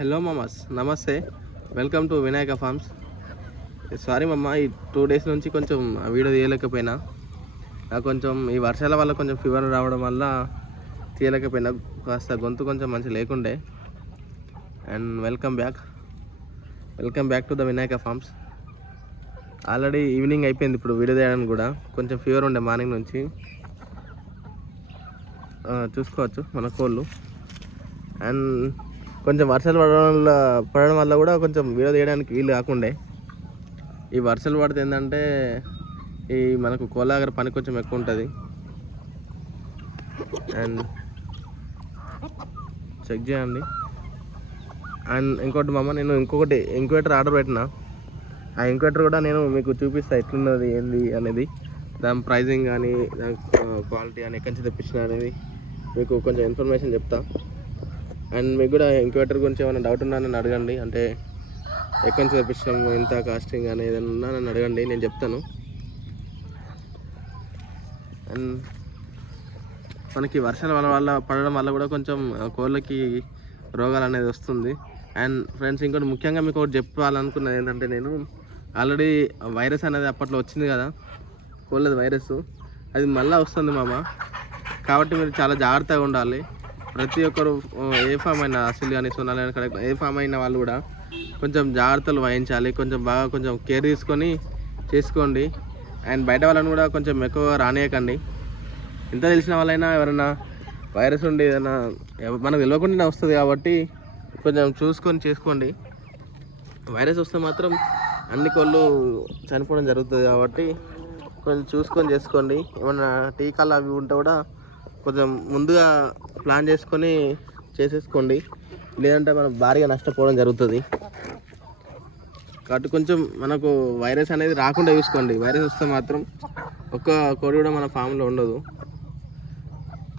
Hello మామాస్, నమస్తే. Welcome to Vinayaka farms. Sorry మమ్మ, ఈ 2 డేస్ నుంచి కొంచెం వీడియో తీయలేకపోయినా. నాకు కొంచెం ఈ వర్షాల వల్ల కొంచెం ఫీవర్ రావడం వల్ల తీయలేకపోయినా. కాస్త గొంతు కొంచెం మంచి లేకుండే. And welcome back to the Vinayaka farms. Already evening అయిపోయింది ఇప్పుడు వీడియో తీయడానికి కూడా. కొంచెం ఫీవర్ ఉండే మార్నింగ్ నుంచి. చూసుకోవచ్చు మన కోళ్ళు. అండ్ కొంచెం వర్షాలు పడడం వల్ల కూడా కొంచెం వీడియో తీయడానికి వీలు కాకుండే. ఈ వర్షాలు పడితే ఏంటంటే ఈ మనకు కోళ్ళ దగ్గర పని కొంచెం ఎక్కువ ఉంటుంది. అండ్ చెక్ చేయండి. అండ్ ఇంకోటి మామ, నేను ఇంకొకటి ఇంక్యుబేటర్ ఆర్డర్ పెట్టిన. ఆ ఇంక్యుబేటర్ కూడా నేను మీకు చూపిస్తాను ఎట్లున్నది ఏంది అనేది. దాని ప్రైజింగ్ కానీ దాని క్వాలిటీ అని ఎక్కడి నుంచి తెప్పించిన అనేది మీకు కొంచెం ఇన్ఫర్మేషన్ చెప్తా. అండ్ మీకు కూడా ఇంక్యుబేటర్ గురించి ఏమైనా డౌట్ ఉన్నా నన్ను అడగండి. అంటే ఎక్కడి నుంచి తెప్పించడం, ఎంత కాస్టింగ్ అని ఏదైనా ఉన్నా నన్ను అడగండి, నేను చెప్తాను. అండ్ మనకి వర్షాల వల్ల పడడం వల్ల కూడా కొంచెం కోళ్ళకి రోగాలు అనేది వస్తుంది. అండ్ ఫ్రెండ్స్, ఇంకోటి ముఖ్యంగా మీకు ఒకటి చెప్పాలనుకున్నది ఏంటంటే, నేను ఆల్రెడీ వైరస్ అనేది అప్పట్లో వచ్చింది కదా, కోళ్ళది వైరస్, అది మళ్ళీ వస్తుంది మామ. కాబట్టి మీరు చాలా జాగ్రత్తగా ఉండాలి. ప్రతి ఒక్కరు ఏ ఫామ్ అయినా, అసలు కానీ సోనాలి కానీ కరెక్ట్ ఏ ఫామ్ అయిన వాళ్ళు కూడా కొంచెం జాగ్రత్తలు వహించాలి. కొంచెం కేర్ తీసుకొని చేసుకోండి. అండ్ బయట వాళ్ళని కూడా కొంచెం ఎక్కువగా రానియకండి. ఎంత తెలిసిన వాళ్ళైనా ఎవరైనా వైరస్ ఉండి ఏదైనా మనకు తెలియకుండా వస్తుంది కాబట్టి కొంచెం చూసుకొని చేసుకోండి. వైరస్ వస్తే మాత్రం అన్ని కోళ్ళు చనిపోవడం జరుగుతుంది కాబట్టి కొంచెం చూసుకొని చేసుకోండి. ఏమన్నా టీకాలు అవి ఉంటే కూడా కొంచెం ముందుగా ప్లాన్ చేసుకొని చేసేసుకోండి. లేదంటే మనం భారీగా నష్టపోవడం జరుగుతుంది. కాబట్టి కొంచెం మనకు వైరస్ అనేది రాకుండా చూసుకోండి. వైరస్ వస్తే మాత్రం ఒక్క కోడి కూడా మన ఫామ్లో ఉండదు.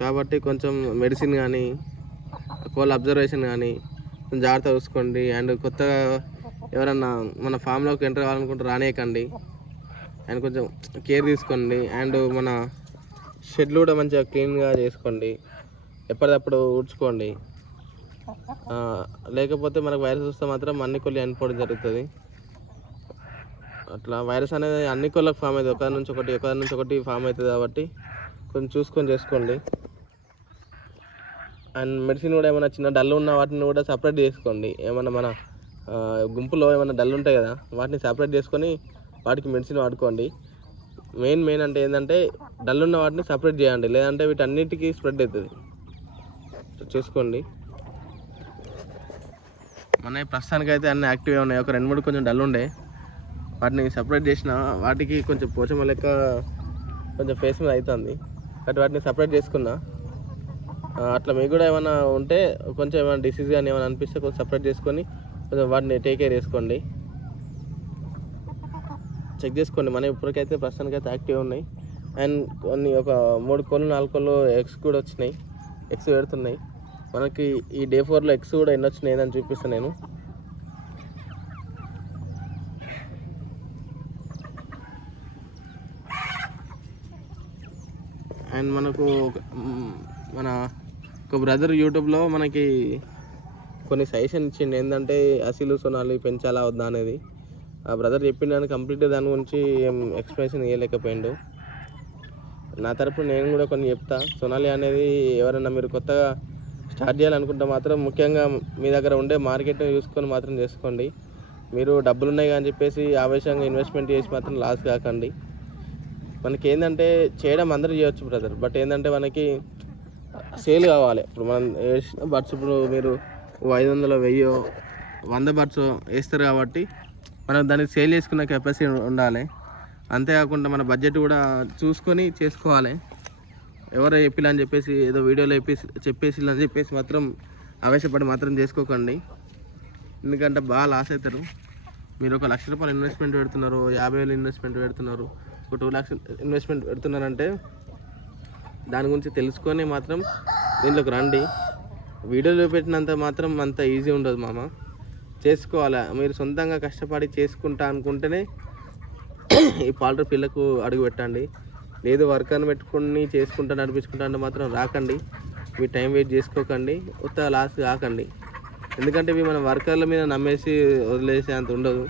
కాబట్టి కొంచెం మెడిసిన్ కానీ కోళ్ళ అబ్జర్వేషన్ కానీ కొంచెం జాగ్రత్తగా చూసుకోండి. అండ్ కొత్తగా ఎవరన్నా మన ఫామ్లోకి ఎంటర్ కావాలనుకుంటే రానియకండి. అండ్ కొంచెం కేర్ తీసుకోండి. అండ్ మన షెడ్లు కూడా మంచిగా క్లీన్గా చేసుకోండి. ఎప్పటికప్పుడు ఊడ్చుకోండి. లేకపోతే మనకు వైరస్ వస్తే మాత్రం అన్ని కోళ్ళు చనిపోవడం జరుగుతుంది. అట్లా వైరస్ అనేది అన్ని కోళ్ళకి ఫామ్ అవుతుంది. ఒకరి నుంచి ఒకటి ఫామ్ అవుతుంది కాబట్టి కొంచెం చూసుకొని చేసుకోండి. అండ్ మెడిసిన్ కూడా ఏమైనా చిన్న డల్ ఉన్న వాటిని కూడా సపరేట్ చేసుకోండి. ఏమైనా మన గుంపులో ఏమైనా డల్ ఉంటాయి కదా, వాటిని సపరేట్ చేసుకొని వాటికి మెడిసిన్ వాడుకోండి. మెయిన్ అంటే ఏంటంటే డల్ ఉన్న వాటిని సపరేట్ చేయండి. లేదంటే వీటన్నిటికీ స్ప్రెడ్ అవుతుంది. చూసుకోండి. మన ప్రస్తుతానికి అయితే అన్ని యాక్టివ్గా ఉన్నాయి. ఒక 2-3 కొంచెం డల్ ఉండే, వాటిని సపరేట్ చేసిన. వాటికి కొంచెం పోషమ లెక్క కొంచెం ఫేస్ మీద అవుతుంది కాబట్టి వాటిని సపరేట్ చేసుకున్నా. అట్లా మీకు కూడా ఏమైనా ఉంటే కొంచెం ఏమైనా డిసీజ్ కానీ ఏమైనా అనిపిస్తే కొంచెం సపరేట్ చేసుకొని కొంచెం వాటిని టేక్ కేర్ చేసుకోండి. చెక్ చేసుకోండి. మన ఇప్పటికైతే ప్రస్తుతానికైతే యాక్టివ్ ఉన్నాయి. అండ్ ఒక 3 కోళ్ళు 4 కోళ్ళు ఎగ్స్ కూడా వచ్చినాయి. ఎగ్స్ పెడుతున్నాయి. మనకి ఈ డే 4లో ఎగ్స్ కూడా ఎన్ని వచ్చినాయి అని చూపిస్తాను నేను. అండ్ మనకు మన ఒక బ్రదర్ యూట్యూబ్లో మనకి కొన్ని సజెషన్ ఇచ్చిండు. ఏంటంటే అసలు సోనాలి పెంచాలా వద్దా అనేది. ఆ బ్రదర్ చెప్పిండు, కంప్లీట్గా దాని గురించి ఏం ఎక్స్ప్లెనేషన్ ఇవ్వలేకపోయిండు. నా తరపున నేను కూడా కొన్ని చెప్తా. సోనాలి అనేది ఎవరైనా మీరు కొత్తగా స్టార్ట్ చేయాలనుకుంటే మాత్రం ముఖ్యంగా మీ దగ్గర ఉండే మార్కెట్ని చూసుకొని మాత్రం చేసుకోండి. మీరు డబ్బులు ఉన్నాయి అని చెప్పేసి ఆవేశంగా ఇన్వెస్ట్మెంట్ చేసి మాత్రం లాస్ కాకండి. మనకి ఏంటంటే చేయడం అందరూ చేయొచ్చు బ్రదర్, బట్ ఏంటంటే మనకి సేల్ కావాలి. ఇప్పుడు మనం వేసిన బర్డ్స్ ఇప్పుడు మీరు 500, 1000, 100 బర్డ్స్ వేస్తారు కాబట్టి మనం దాన్ని సేల్ చేసుకునే కెపాసిటీ ఉండాలి. అంతేకాకుండా మన బడ్జెట్ కూడా చూసుకొని చేసుకోవాలి. ఎవరో చెప్పిలని చెప్పేసి ఏదో వీడియోలో చెప్పేసి అని చెప్పేసి మాత్రం ఆవేశపడి మాత్రం చేసుకోకండి. ఎందుకంటే బాగా లాస్ అవుతారు. మీరు ఒక ₹1,00,000 ఇన్వెస్ట్మెంట్ పెడుతున్నారు, 50,000 ఇన్వెస్ట్మెంట్ పెడుతున్నారు, ఒక 2 lakhs ఇన్వెస్ట్మెంట్ పెడుతున్నారంటే దాని గురించి తెలుసుకొని మాత్రం దీంట్లోకి రండి. వీడియోలో పెట్టినంత మాత్రం అంత ఈజీ ఉండదు మామ. చేసుకోవాలి. మీరు సొంతంగా కష్టపడి చేసుకుంటా అనుకుంటేనే ఈ పౌల్ట్రీ ఫీల్డ్కు అడుగు పెట్టండి. లేదు వర్కర్ని పెట్టుకుని నడిపించుకుంటా అంటే మాత్రం రాకండి. మీ టైం వేస్ట్ చేసుకోకండి, ఉత్తగా లాస్ కాకండి. ఎందుకంటే ఇవి మన వర్కర్ల మీద నమ్మేసి వదిలేసే అంత ఉండదు.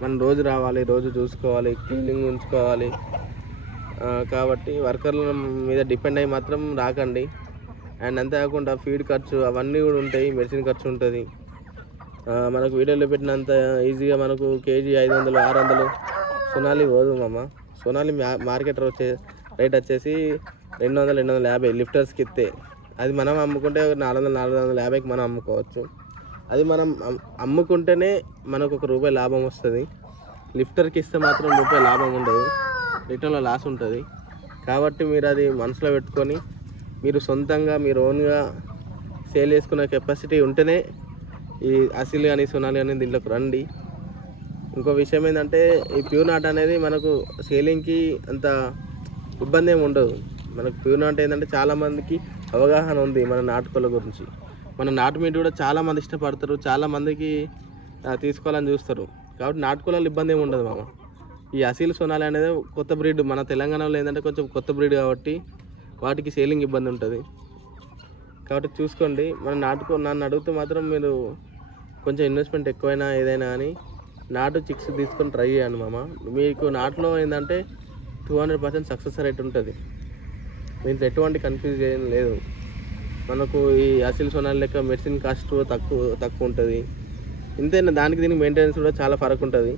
మనం రోజు రావాలి, రోజు చూసుకోవాలి, క్లీనింగ్ ఉంచుకోవాలి. కాబట్టి వర్కర్ల మీద డిపెండ్ అయ్యి మాత్రం రాకండి. అండ్ అంతేకాకుండా ఫీడ్ ఖర్చు అవన్నీ కూడా ఉంటాయి, మెడిసిన్ ఖర్చు ఉంటుంది. మనకు వీడియోలో పెట్టినంత ఈజీగా మనకు కేజీ 500 600 సొనాలి పోదు మామ. సొనాలి మార్కెట్ రేట్ వచ్చేసి 200 250 లిఫ్టర్స్కి ఇస్తే, అది మనం అమ్ముకుంటే 400 450కి మనం అమ్ముకోవచ్చు. అది మనం అమ్ముకుంటేనే మనకు ₹1 లాభం వస్తుంది. లిఫ్టర్కి ఇస్తే మాత్రం ₹1 లాభం ఉండదు, రిటర్న్లో లాస్ ఉంటుంది. కాబట్టి మీరు అది మనసులో పెట్టుకొని మీరు సొంతంగా మీరు ఓన్గా సేల్ చేసుకునే కెపాసిటీ ఉంటేనే ఈ అసిల్ కానీ సొనాలి కానీ దీంట్లోకి రండి. ఇంకో విషయం ఏంటంటే ఈ ప్యూర్ నాట్ అనేది మనకు సేలింగ్కి అంత ఇబ్బంది ఏమి ఉండదు. మనకు ప్యూర్ నాట్ ఏంటంటే చాలామందికి అవగాహన ఉంది మన నాటుకోళ్ళ గురించి. మన నాటు మీట్ కూడా చాలామంది ఇష్టపడతారు, చాలామందికి తీసుకోవాలని చూస్తారు. కాబట్టి నాటుకోళ్ళలో ఇబ్బంది ఏమి ఉండదు మామ. ఈ అసీల్ సొనాలి అనేది కొత్త బ్రీడ్, మన తెలంగాణలో ఏంటంటే కొంచెం కొత్త బ్రీడ్ కాబట్టి వాటికి సేలింగ్ ఇబ్బంది ఉంటుంది. కాబట్టి చూసుకోండి. నన్ను అడిగితే మాత్రం మీరు కొంచెం ఇన్వెస్ట్మెంట్ ఎక్కువైనా ఏదైనా కానీ నాటు చిక్స్ తీసుకొని ట్రై చేయండి మామ. మీకు నాటులో ఏంటంటే 200% సక్సెస్ రేట్ ఉంటుంది. దీంట్లో ఎటువంటి కన్ఫ్యూజ్ ఏం లేదు. మనకు ఈ అసిల్ సొనాలి లెక్క మెడిసిన్ కాస్ట్ తక్కువ ఉంటుంది. ఇంతైనా దానికి దీనికి మెయింటెనెన్స్ కూడా చాలా ఫరక్ ఉంటుంది.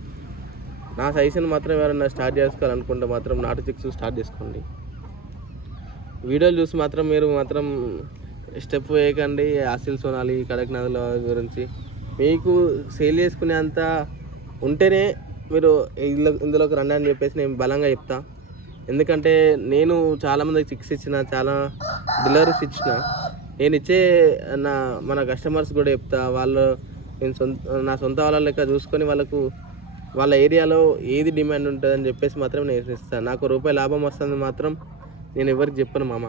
నా సజెషన్ మాత్రం ఎవరైనా స్టార్ట్ చేసుకోవాలనుకుంటే మాత్రం నాటు చిక్స్ స్టార్ట్ చేసుకోండి. వీడియోలు చూసి మాత్రం మీరు మాత్రం స్టెప్ వేయకండి అసిల్ సొనాలి కడక్నాథ్ల గురించి. మీకు సేల్ చేసుకునే అంత ఉంటేనే మీరు ఇందులోకి రండి అని చెప్పేసి నేను బలంగా చెప్తా. ఎందుకంటే నేను చాలామందికి చిక్స్ ఇచ్చిన, చాలా డెలివరీస్ ఇచ్చిన. నేను ఇచ్చే మన కస్టమర్స్ కూడా చెప్తా. నేను నా సొంత వాళ్ళ లెక్క చూసుకొని వాళ్ళ ఏరియాలో ఏది డిమాండ్ ఉంటుందని చెప్పేసి మాత్రం నేను ఇస్తాను. నాకు ₹1 లాభం వస్తుంది మాత్రం నేను ఎవరికి చెప్పను మామ.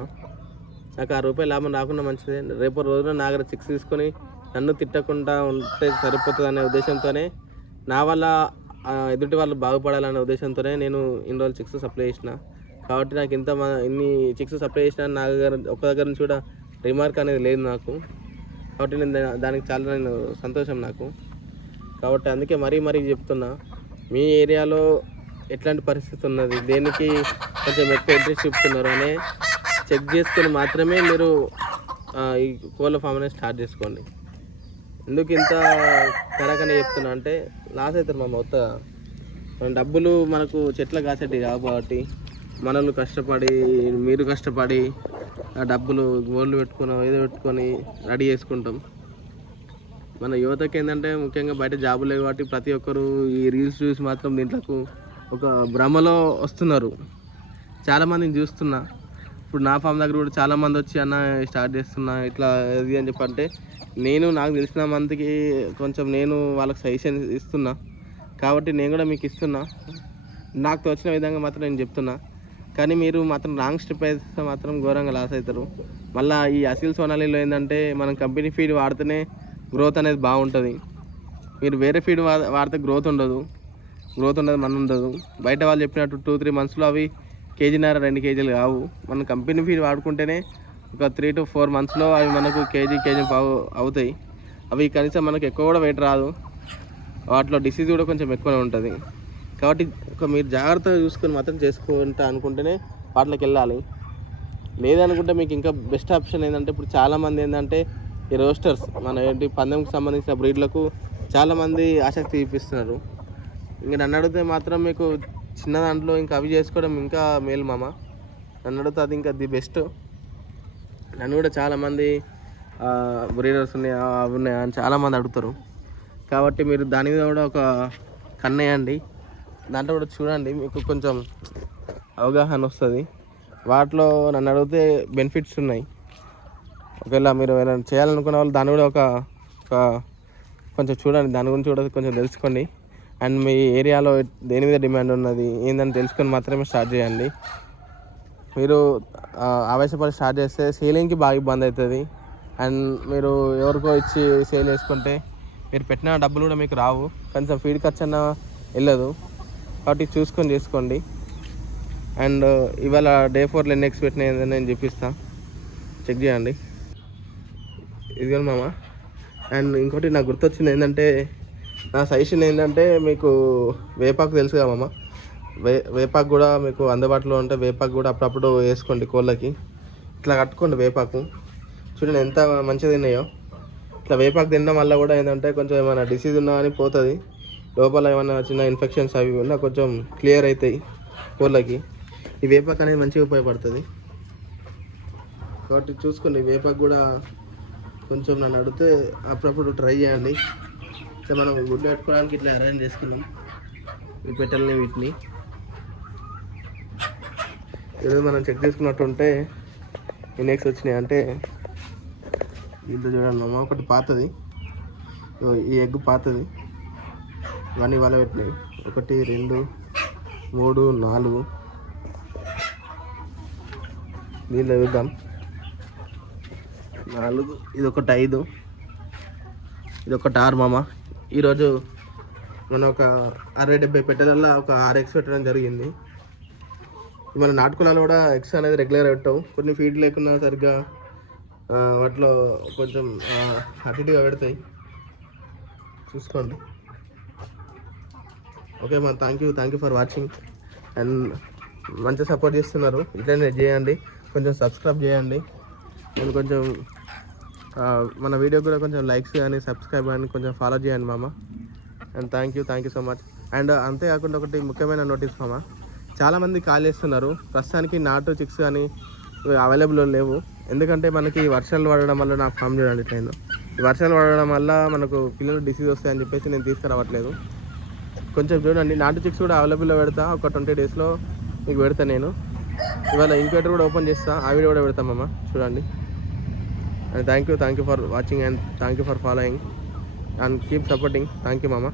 నాకు ఆ ₹1 లాభం రాకుండా మంచిదే. రేపు రోజున నా దగ్గర చిక్స్ తీసుకొని నన్ను తిట్టకుండా ఉంటే సరిపోతుంది అనే ఉద్దేశంతోనే, నా వల్ల ఎదుటి వాళ్ళు బాగుపడాలనే ఉద్దేశంతోనే నేను ఇన్ని రోజులు చిక్స్ సప్లై చేసిన. కాబట్టి నాకు ఇన్ని చిక్స్ సప్లై చేసిన నా ఒక్క దగ్గర నుంచి కూడా రిమార్క్ అనేది లేదు నాకు. కాబట్టి దానికి చాలా సంతోషం నాకు. కాబట్టి అందుకే మరీ చెప్తున్నా, మీ ఏరియాలో ఎట్లాంటి పరిస్థితి ఉన్నది, దేనికి కొంచెం ఎక్కువ ఇంట్రెస్ట్ చూపుతున్నారు అనే చెక్ చేసుకొని మాత్రమే మీరు ఈ కోళ్ళ ఫామ్ అనేది స్టార్ట్ చేసుకోండి. ఎందుకు ఇంత కరకనే చెప్తున్నా అంటే లాస్ అవుతారు మా మొత్తం. డబ్బులు మనకు చెట్ల కాసేటి కాబట్టి మనల్ని కష్టపడి మీరు కష్టపడి ఆ డబ్బులు గోల్డ్ పెట్టుకొని రెడీ చేసుకుంటాం. మన యువతకి ఏంటంటే ముఖ్యంగా బయట జాబులు లేవు కాబట్టి ప్రతి ఒక్కరు ఈ రీల్స్ చూసి మాత్రం దీంట్లోకి ఒక భ్రమలో వస్తున్నారు. చాలామందిని చూస్తున్నా. ఇప్పుడు నా ఫామ్ దగ్గర కూడా చాలామంది వచ్చి అన్న స్టార్ట్ చేస్తున్నా ఇట్లా ఇది అని చెప్పంటే, నాకు తెలిసిన మందికి కొంచెం నేను వాళ్ళకి సజెషన్ ఇస్తున్నా. కాబట్టి నేను కూడా మీకు ఇస్తున్నా. నాకు తోచిన విధంగా మాత్రం నేను చెప్తున్నా. కానీ మీరు మాత్రం రాంగ్ స్టెప్ అయితే మాత్రం ఘోరంగా లాస్ అవుతారు. మళ్ళీ ఈ అసిల్ సోనాలిలో ఏంటంటే మనం కంపెనీ ఫీడ్ వాడితేనే గ్రోత్ అనేది బాగుంటుంది. మీరు వేరే ఫీడ్ వాడితే గ్రోత్ ఉండదు, మన ఉండదు. బయట వాళ్ళు చెప్పినట్టు 2-3 మంత్స్లో అవి 1.5 kg 2 kg కావు. మనం కంపెనీ ఫీడ్ వాడుకుంటేనే ఒక 3 to 4 monthsలో అవి మనకు కేజీ అవుతాయి. అవి కనీసం మనకు ఎక్కువ కూడా వెయిట్ రాదు. వాటిలో డిసీజ్ కూడా కొంచెం ఎక్కువనే ఉంటుంది. కాబట్టి మీరు జాగ్రత్తగా చూసుకొని మాత్రం చేసుకుంటా అనుకుంటేనే వాటిలోకి వెళ్ళాలి. లేదనుకుంటే మీకు ఇంకా బెస్ట్ ఆప్షన్ ఏంటంటే, ఇప్పుడు చాలామంది ఏంటంటే ఈ రోస్టర్స్ మన పందెంకి సంబంధించిన బ్రీడ్లకు చాలామంది ఆసక్తి చూపిస్తున్నారు. ఇంకా నన్ను అడిగితే మాత్రం మీకు చిన్న దాంట్లో ఇంకా అవి చేసుకోవడం ఇంకా మేలు మామ. నన్ను అడిగితే అది ఇంకా ది బెస్ట్. నన్ను కూడా చాలామంది బ్రీడర్స్ ఉన్నాయా అవి ఉన్నాయా అని చాలామంది అడుగుతారు. కాబట్టి మీరు దాని మీద కూడా ఒక కన్నేయండి, దాంట్లో కూడా చూడండి, మీకు కొంచెం అవగాహన వస్తుంది. వాటిలో నన్ను అడిగితే బెనిఫిట్స్ ఉన్నాయి. ఒకవేళ మీరు ఏమైనా చేయాలనుకున్న వాళ్ళు దాన్ని కూడా ఒక కొంచెం చూడండి, దాని గురించి కూడా కొంచెం తెలుసుకోండి. అండ్ మీ ఏరియాలో దేని మీద డిమాండ్ ఉన్నది ఏందని తెలుసుకొని మాత్రమే స్టార్ట్ చేయండి. మీరు ఆవేశపడి స్టార్ట్ చేస్తే సేలింగ్కి బాగా ఇబ్బంది అవుతుంది. అండ్ మీరు ఎవరికో ఇచ్చి సేల్ చేసుకుంటే మీరు పెట్టిన డబ్బులు కూడా మీకు రావు, కొంచెం ఫీడ్ ఖర్చు అన్న వెళ్ళదు. కాబట్టి చూసుకొని చేసుకోండి. అండ్ ఇవాళ Day 4 ఎన్ని ఎగ్స్ పెట్టినాయి నేను చూపిస్తాను, చెక్ చేయండి. ఇదిగోండి మామ, అండ్ ఇంకోటి నాకు గుర్తొచ్చింది ఏంటంటే, నా సజెషన్ ఏంటంటే, మీకు వేపాకు తెలుసు కదా మామ, వేపాకు కూడా మీకు అందుబాటులో ఉంటే వేపాకు కూడా అప్పుడప్పుడు వేసుకోండి కోళ్ళకి. ఇట్లా కట్టుకోండి వేపాకు, చూడండి ఎంత మంచిగా తిన్నాయో. ఇట్లా వేపాకు తినడం వల్ల కూడా ఏంటంటే కొంచెం ఏమైనా డిసీజ్ ఉన్నా అని పోతుంది, లోపల ఏమైనా చిన్న ఇన్ఫెక్షన్స్ అవి ఉన్నా కొంచెం క్లియర్ అవుతాయి కోళ్ళకి. ఈ వేపాకు అనేది మంచిగా ఉపయోగపడుతుంది కాబట్టి చూసుకోండి. వేపాకు కూడా కొంచెం నన్ను అడిగితే అప్పుడప్పుడు ట్రై చేయండి. ఇట్లా మనం గుడ్డు పెట్టుకోవడానికి ఇట్లా అరేంజ్ చేసుకున్నాం ఈ పెట్టెలని. వీటిని ఈరోజు మనం చెక్ చేసుకున్నట్టుంటే ఎన్ని ఎగ్స్ వచ్చినాయి అంటే, దీంట్లో చూడండి మామ, ఒకటి పాతది, ఈ ఎగ్ పాతది, ఇవన్నీ ఇవాళ పెట్టినాయి. 1 2 3 4, దీంట్లో చూద్దాం 4, ఇది ఒకటి 5, ఇది ఒకటి 6 మామ. ఈరోజు మనం ఒక 60-70 పెట్టెలల్లో ఒక 6 ఎగ్స్ పెట్టడం జరిగింది. మన నాటుకున్నాలు కూడా ఎగ్స్ అనేది రెగ్యులర్ పెట్టావు, కొన్ని ఫీడ్ లేకున్నా సరిగ్గా వాటిలో కొంచెం అటు ఇటుగా పెడతాయి, చూసుకోండి. ఓకే మా, thank you for watching. And మంచిగా సపోర్ట్ చేస్తున్నారు, ఇట్లనే చేయండి, కొంచెం సబ్స్క్రైబ్ చేయండి. నేను కొంచెం మన వీడియో కూడా కొంచెం లైక్స్ కానీ సబ్స్క్రైబ్ కానీ కొంచెం ఫాలో చేయండి మామ. And thank you so much. And అంతేకాకుండా ఒకటి ముఖ్యమైన నోటీస్ మామ, చాలామంది కాల్ చేస్తున్నారు. ప్రస్తుతానికి నాటు చిక్స్ కానీ అవైలబుల్ లేవు, ఎందుకంటే మనకి వర్షాలు పడడం వల్ల, నా ఫామ్ చూడండి ఇట్లయిందో, ఈ వర్షాలు పడడం వల్ల మనకు పిల్లలు డిసీజ్ వస్తాయని చెప్పేసి నేను తీసుకురావట్లేదు. కొంచెం చూడండి, నాటు చిక్స్ కూడా అవైలబుల్లో పెడతా, ఒక 20 డేస్లో మీకు పెడతా. నేను ఇవాళ ఇంక్యుబేటర్ కూడా ఓపెన్ చేస్తా, ఆ వీడియో కూడా పెడతామమ్మ, చూడండి. And thank you for watching and thank you for following and keep supporting. Thank you మామ.